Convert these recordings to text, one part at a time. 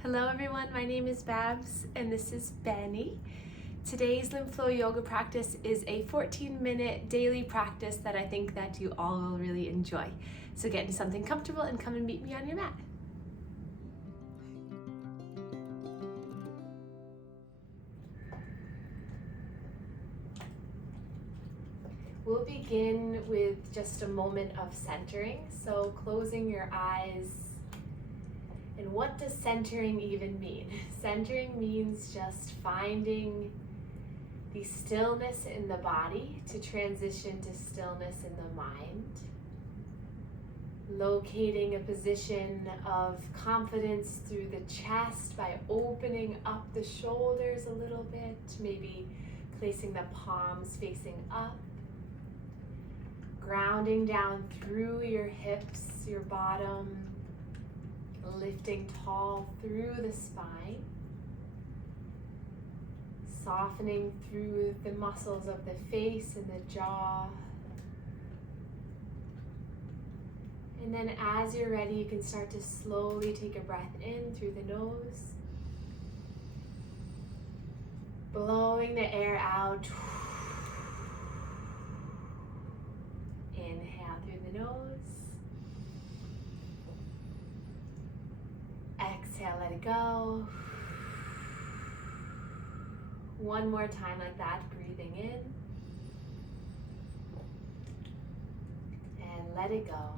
Hello everyone, my name is Babz and this is Benny. Today's Lymph Flow Yoga practice is a 14-minute daily practice that I think that you all will really enjoy. So get into something comfortable and come and meet me on your mat. We'll begin with just a moment of centering, so closing your eyes. And what does centering even mean? Centering means just finding the stillness in the body to transition to stillness in the mind. Locating a position of confidence through the chest by opening up the shoulders a little bit, maybe placing the palms facing up. Grounding down through your hips, your bottom, lifting tall through the spine, softening through the muscles of the face and the jaw. And then as you're ready, you can start to slowly take a breath in through the nose, blowing the air out. Inhale through the nose. Exhale, let it go. One more time like that, breathing in. And let it go.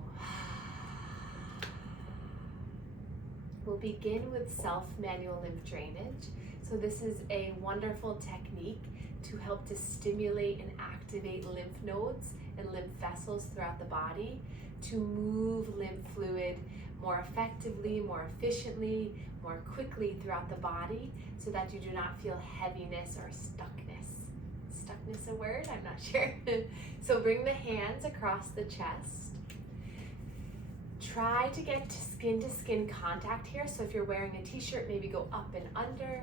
We'll begin with self-manual lymph drainage. So this is a wonderful technique to help to stimulate and activate lymph nodes and lymph vessels throughout the body to move lymph fluid more effectively, more efficiently, more quickly throughout the body so that you do not feel heaviness or stuckness. Stuckness a word? I'm not sure. So bring the hands across the chest. Try to get to skin contact here. So if you're wearing a t-shirt, maybe go up and under.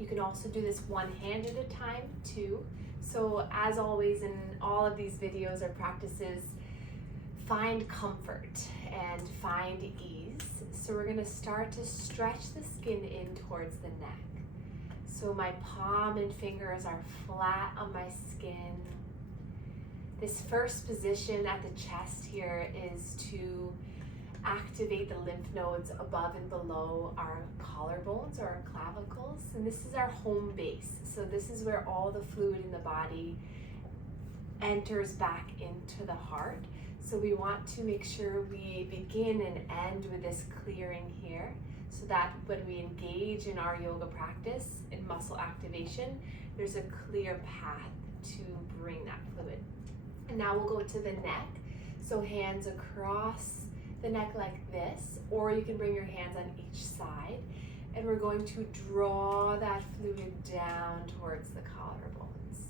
You can also do this one hand at a time too. So as always in all of these videos or practices, find comfort and find ease. So we're gonna start to stretch the skin in towards the neck. So my palm and fingers are flat on my skin. This first position at the chest here is to activate the lymph nodes above and below our collarbones or our clavicles. And this is our home base. So this is where all the fluid in the body enters back into the heart. So we want to make sure we begin and end with this clearing here so that when we engage in our yoga practice in muscle activation, there's a clear path to bring that fluid. And now we'll go to the neck. So hands across the neck like this, or you can bring your hands on each side. And we're going to draw that fluid down towards the collarbones.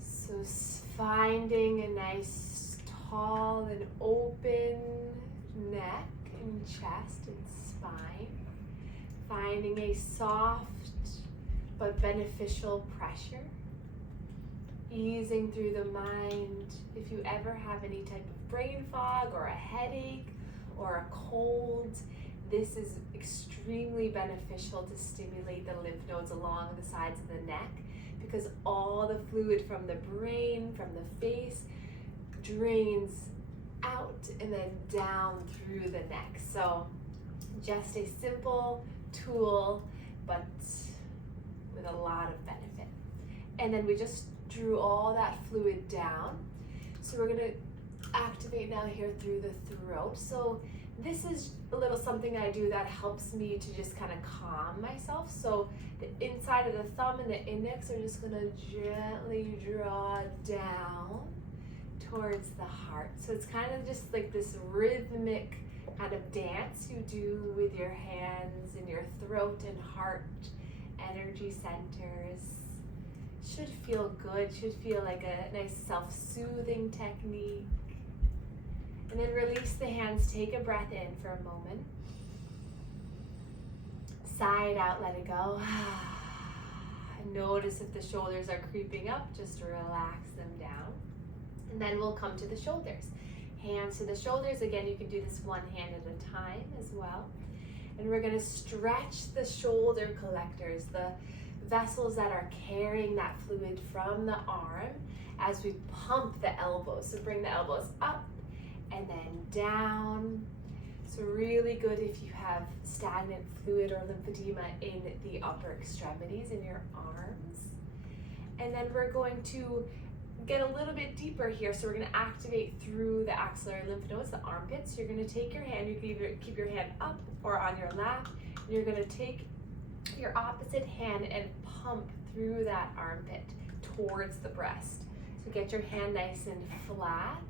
So finding a nice tall and open neck and chest and spine. Finding a soft but beneficial pressure. Easing through the mind. If you ever have any type of brain fog or a headache or a cold, this is extremely beneficial to stimulate the lymph nodes along the sides of the neck because all the fluid from the brain, from the face, drains out and then down through the neck. So just a simple tool, but with a lot of benefit. And then we just drew all that fluid down. So we're gonna activate now here through the throat. So this is a little something I do that helps me to just kind of calm myself. So the inside of the thumb and the index are just gonna gently draw down towards the heart. So it's kind of just like this rhythmic kind of dance you do with your hands and your throat and heart energy centers. Should feel good, should feel like a nice self-soothing technique. And then release the hands, take a breath in for a moment. Side out, let it go. Notice if the shoulders are creeping up, just relax them down. And then we'll come to the shoulders. Hands to the shoulders. Again, you can do this one hand at a time as well. And we're gonna stretch the shoulder collectors, the vessels that are carrying that fluid from the arm as we pump the elbows. So bring the elbows up and then down. So really good if you have stagnant fluid or lymphedema in the upper extremities in your arms. And then we're going to get a little bit deeper here. So we're going to activate through the axillary lymph nodes, the armpits. You're going to take your hand, you can either keep your hand up or on your lap. And you're going to take your opposite hand and pump through that armpit towards the breast. So get your hand nice and flat,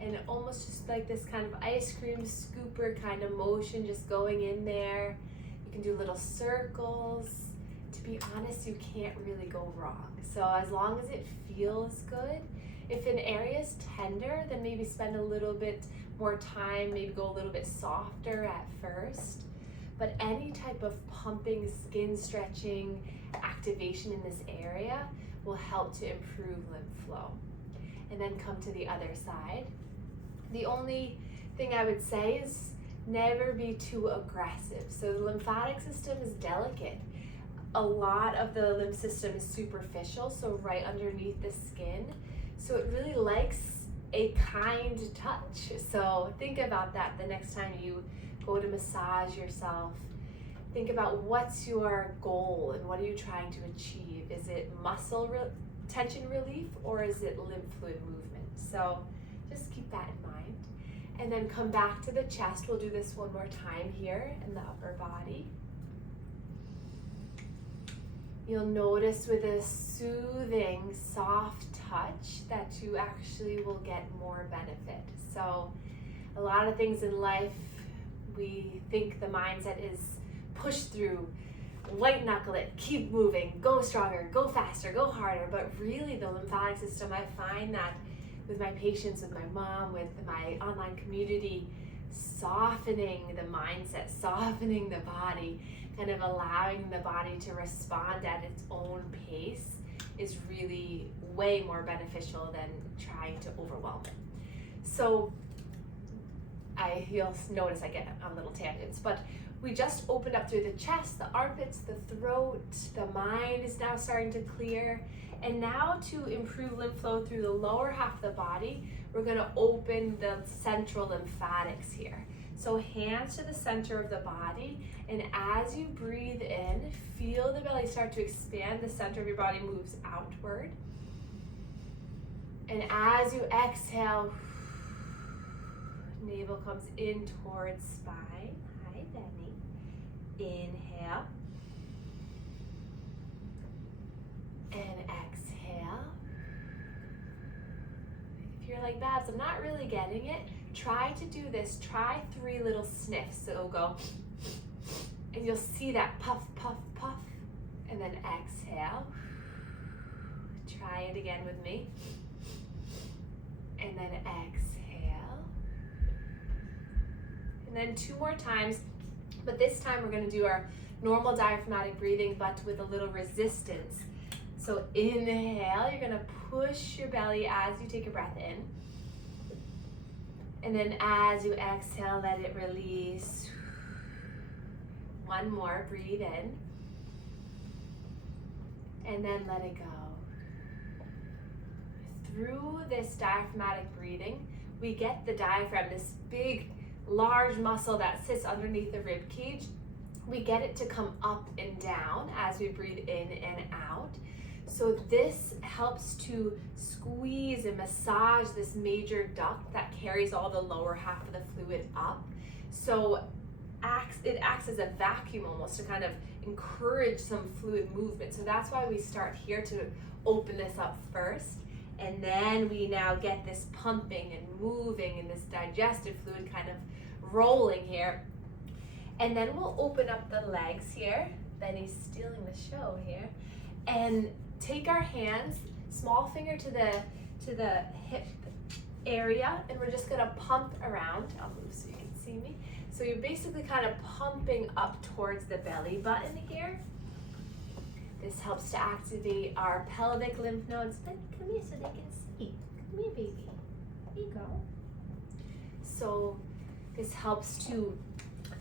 and almost just like this kind of ice cream scooper kind of motion, just going in there. You can do little circles. To be honest, you can't really go wrong. So as long as it feels good, if an area is tender, then maybe spend a little bit more time, maybe go a little bit softer at first. But any type of pumping, skin stretching, activation in this area will help to improve lymph flow. And then come to the other side. The only thing I would say is never be too aggressive. So the lymphatic system is delicate. A lot of the lymph system is superficial, so right underneath the skin. So it really likes a kind touch. So think about that the next time you go to massage yourself. Think about what's your goal and what are you trying to achieve. Is it muscle tension relief or is it lymph fluid movement? So just keep that in mind. And then come back to the chest. We'll do this one more time here in the upper body. You'll notice with a soothing, soft touch that you actually will get more benefit. So a lot of things in life, we think the mindset is push through, white knuckle it, keep moving, go stronger, go faster, go harder. But really the lymphatic system, I find that with my patients, with my mom, with my online community, softening the mindset, softening the body, kind of allowing the body to respond at its own pace is really way more beneficial than trying to overwhelm it. So you'll notice I get on little tangents, but we just opened up through the chest, the armpits, the throat, the mind is now starting to clear. And now to improve lymph flow through the lower half of the body, we're gonna open the central lymphatics here. So hands to the center of the body, and as you breathe in, feel the belly start to expand, the center of your body moves outward. And as you exhale, navel comes in towards spine. Hi, Benny. Inhale. And exhale. If you're like, Babz, I'm not really getting it, try to do this. Try 3 little sniffs. So it'll go, and you'll see that puff, puff, puff, and then exhale. Try it again with me. And then exhale. And then 2 more times, but this time we're gonna do our normal diaphragmatic breathing, but with a little resistance. So inhale, you're gonna push your belly as you take a breath in. And then as you exhale, let it release. 1 more, breathe in. And then let it go. Through this diaphragmatic breathing, we get the diaphragm, this big, large muscle that sits underneath the rib cage. We get it to come up and down as we breathe in and out. So this helps to squeeze and massage this major duct that carries all the lower half of the fluid up. So it acts as a vacuum almost to kind of encourage some fluid movement. So that's why we start here to open this up first. And then we now get this pumping and moving and this digestive fluid kind of rolling here. And then we'll open up the legs here. Benny's stealing the show here. And take our hands, small finger to the hip area, and we're just gonna pump around. I'll move so you can see me. So you're basically kind of pumping up towards the belly button here. This helps to activate our pelvic lymph nodes. But come here so they can see. Come here, baby. Here you go. So this helps to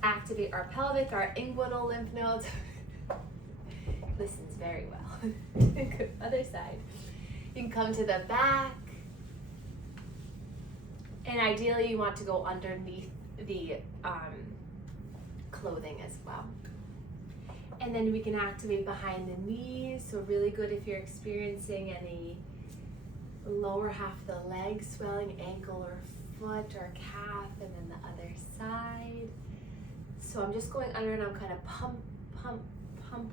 activate our pelvic, our inguinal lymph nodes. Listens very well. Good. Other side. You can come to the back. And ideally you want to go underneath the clothing as well. And then we can activate behind the knees. So really good if you're experiencing any lower half of the leg swelling, ankle or foot or calf, and then the other side. So I'm just going under and I'm kind of pump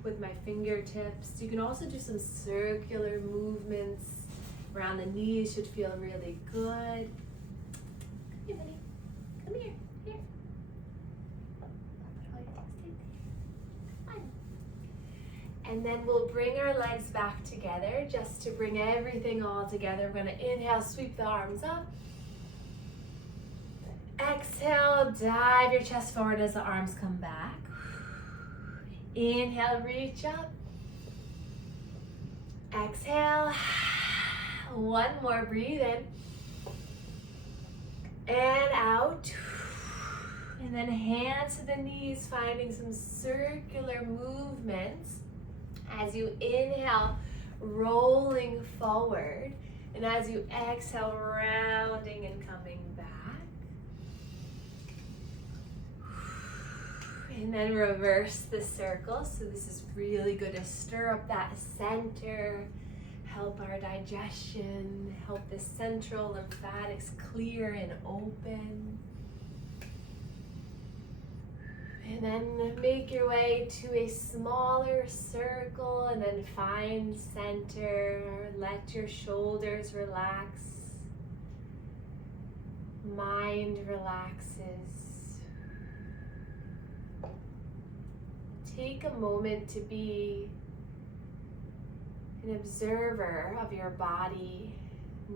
with my fingertips. You can also do some circular movements around the knees, should feel really good. Come here, buddy. Come here. Here. Fun. And then we'll bring our legs back together just to bring everything all together. We're going to inhale, sweep the arms up. Exhale, dive your chest forward as the arms come back. Inhale, reach up. Exhale. One more, breathe in. And out. And then hands to the knees, finding some circular movements. As you inhale, rolling forward. And as you exhale, rounding and coming back. And then reverse the circle. So this is really good to stir up that center, help our digestion, help the central lymphatics clear and open. And then make your way to a smaller circle and then find center. Let your shoulders relax. Mind relaxes. Take a moment to be an observer of your body.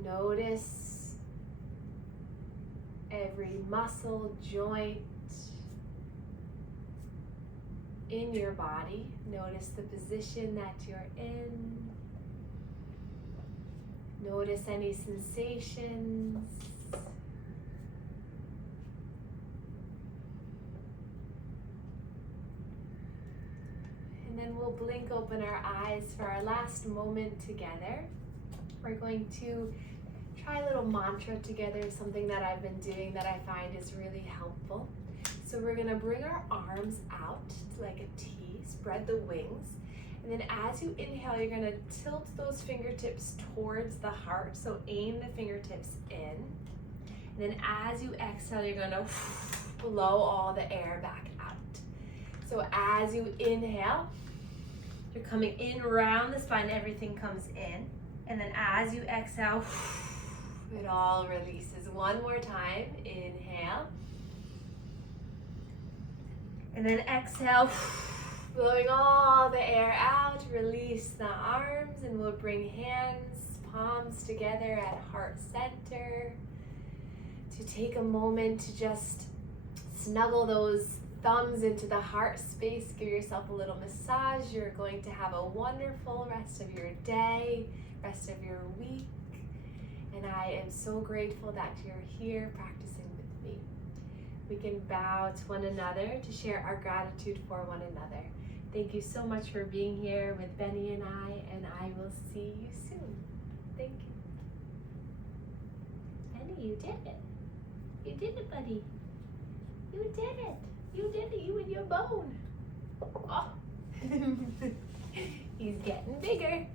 Notice every muscle, joint in your body. Notice the position that you're in. Notice any sensations. And then we'll blink open our eyes for our last moment together. We're going to try a little mantra together, something that I've been doing that I find is really helpful. So we're gonna bring our arms out like a T, spread the wings. And then as you inhale, you're gonna tilt those fingertips towards the heart. So aim the fingertips in. And then as you exhale, you're gonna blow all the air back out. So as you inhale, you're coming in around the spine, everything comes in. And then as you exhale, it all releases. One more time, inhale. And then exhale, blowing all the air out, release the arms, and we'll bring hands, palms together at heart center. To take a moment to just snuggle those thumbs into the heart space, give yourself a little massage. You're going to have a wonderful rest of your day, rest of your week. And I am so grateful that you're here practicing with me. We can bow to one another to share our gratitude for one another. Thank you so much for being here with Benny and I will see you soon. Thank you. Benny, you did it. You did it, buddy. You did it. You did it, you and your bone. Oh. He's getting bigger.